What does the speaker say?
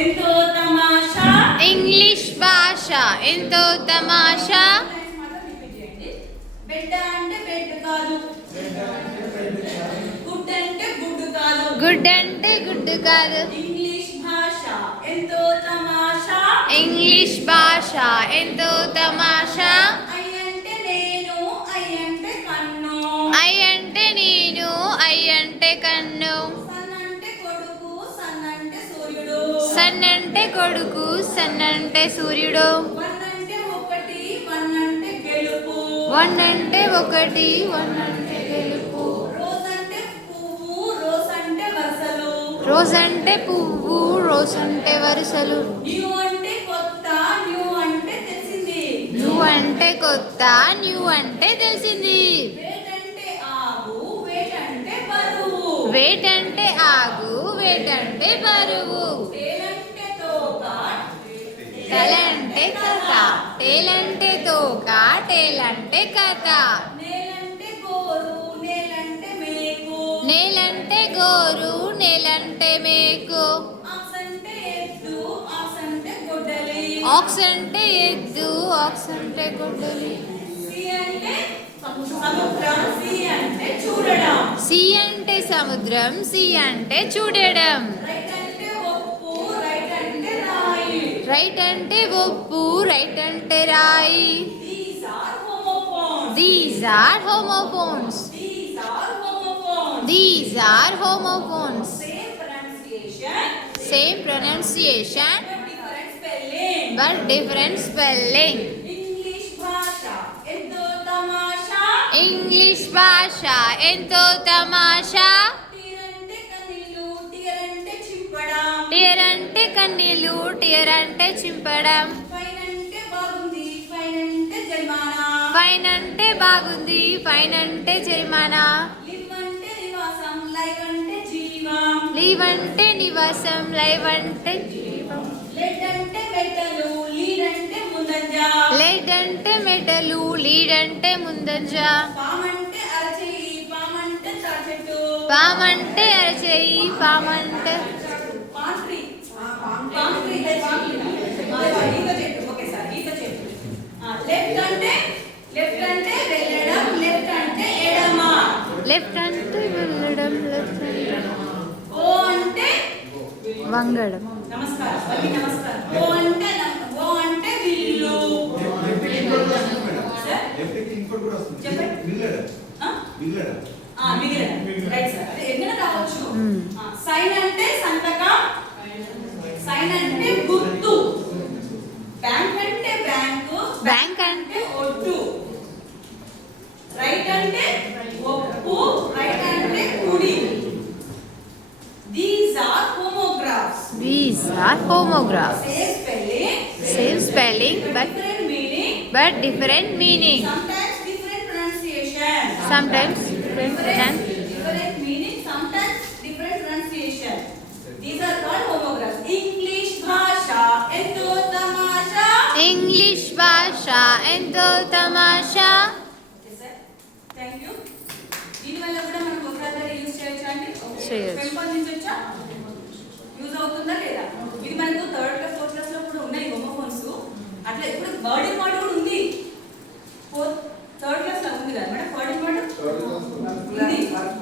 ఎంతో తమాషా. ఇంగ్లీష్ భాష ఎంతో తమాషా. బెడ్ అంటే బెడ్ కాదు, గుడ్ అంటే గుడ్ కాదు, గుడ్ అంటే గుడ్ కాదు. ఇంగ్లీష్ భాష ఎంతో తమాషా. ఇంగ్లీష్ భాష ఎంతో తమాషా. ఐ అంటే నేను, ఐ అంటే కన్ను, ఐ అంటే నేను, ఐ అంటే కన్ను. సన్ అంటే కొడుకు, సన్ అంటే సూర్యుడు, సన్ అంటే కొడుకు, సన్ అంటే సూర్యుడు. వన్ అంటే ఒకటి, వన్ అంటే గెలుపు, వన్ అంటే ఒకటి, వన్ అంటే గెలుపు. రోజ్ అంటే పువ్వు, రోజ్ అంటే వరుసలు, రోజ్ అంటే పువ్వు, రోజ్ అంటే వరుసలు. న్యూ అంటే కొత్త, న్యూ అంటే తెలిసింది, న్యూ అంటే కొత్త, న్యూ అంటే తెలిసింది. వేట్ అంటే ఆగు, వేట్ అంటే బరువు, వేట్ అంటే ఆగు, వేట్ అంటే బరువు. టేల్ అంటే తోక, తల అంటే కథ, టేల్ అంటే తోక, టేల్ అంటే కథ. నేల్ అంటే గోరు, నేల్ అంటే మేకు, నేల్ అంటే గోరు, నేల్ అంటే మేకు. ఆక్స్ అంటే ఎద్దు, ఆక్స్ అంటే గొడ్డలి, ఆక్స్ అంటే ఎద్దు, ఆక్స్ అంటే గొడ్డలి. సి అంటే సముద్రం, సి అంటే చూడడం, సి అంటే సముద్రం, సి అంటే చూడడం. రైట్ అంటే ఒప్పు, రైట్ అంటే రాయి, రైట్ అంటే ఒప్పు, రైట్ అంటే రాయి. These are homophones, these are homophones. These are homophones, these are homophones. Same pronunciation same pronunciation different spelling. but different spelling. English భాష ఎంతో తమాషా. ఇంగ్లీష్ భాష ఎంతో తమాషా. టీర్ అంటే కన్నీళ్ళు, టీర్ అంటే చింపడం, టియర్ అంటే కన్నీళ్ళు, టియర్ అంటే చింపడం. ఫైన్ అంటే బాగుంది, ఫైన్ అంటే జరిమానా, ఫైన్ అంటే బాగుంది, ఫైన్ అంటే జరిమానా. లివ్ అంటే నివాసం, లైవ్ అంటే జీవం, లీవ్ అంటే నివాసం, లైవ్ అంటే జీవం. లెడ్ అంటే మెట్టలు, లీడ్ అంటే ముందంజ, లెడ్ అంటే మెడలు, లీడ్ అంటే ముందంజ. పామ్ అంటే అరచేయి, పామ్ అంటే తాచెట్టు, పామ్ అంటే అరచేయి, పామ్ అంటే పాంట్రీ, పాంట్రీ ఈత చెట్టు, ఓకే సార్ ఈత చెట్టు. లెఫ్ట్ అంటే వెళ్ళడం, లెఫ్ట్ అంటే ఎడమ, లెఫ్ట్ అంటే వెళ్ళడం, లెఫ్ట్ అంటే ఓ అంటే వంగడం. నమస్కారం, వల్లి నమస్కారం. ఓ అంటే విల్లు, సార్ చెప్పండి. మిగిలిన రైట్ సార్, అదే ఎక్కడ రావచ్చు. సైన్ అంటే సంతకం, సైన్ అంటే గుర్తు, బ్యాంక్ అంటే బ్యాంకు, బ్యాంక్ అంటే ఒట్టు, రైట్ అంటే ఒప్పు, రైట్ అంటే కుడి. These are homographs, these are homographs. Same spelling, Same spelling but different meaning, different meaning. sometimes different pronunciation, Sometimes different different meaning, sometimes different pronunciation. These are called homographs. English bhasha ento tamasha. English భాష ఎంతో తమాషా. Okay sir, thank you. దీని వల్ల కూడా మనం vocabulary use చేయొచ్చా అండి? చేయొచ్చు. పెంపొందించొచ్చా? యూజ్ అవుతుందా లేదా? ఇది మనకు థర్డ్ క్లాస్ ఫోర్త్ క్లాస్ లో కూడా ఉన్నాయి హోమోఫోన్స్. అట్లా ఇప్పుడు వర్డింగ్ మాట కూడా ఉంది. థర్డ్ క్లాస్ లో ఉంది కదా మేడం వర్డింగ్ మాట ఉంది.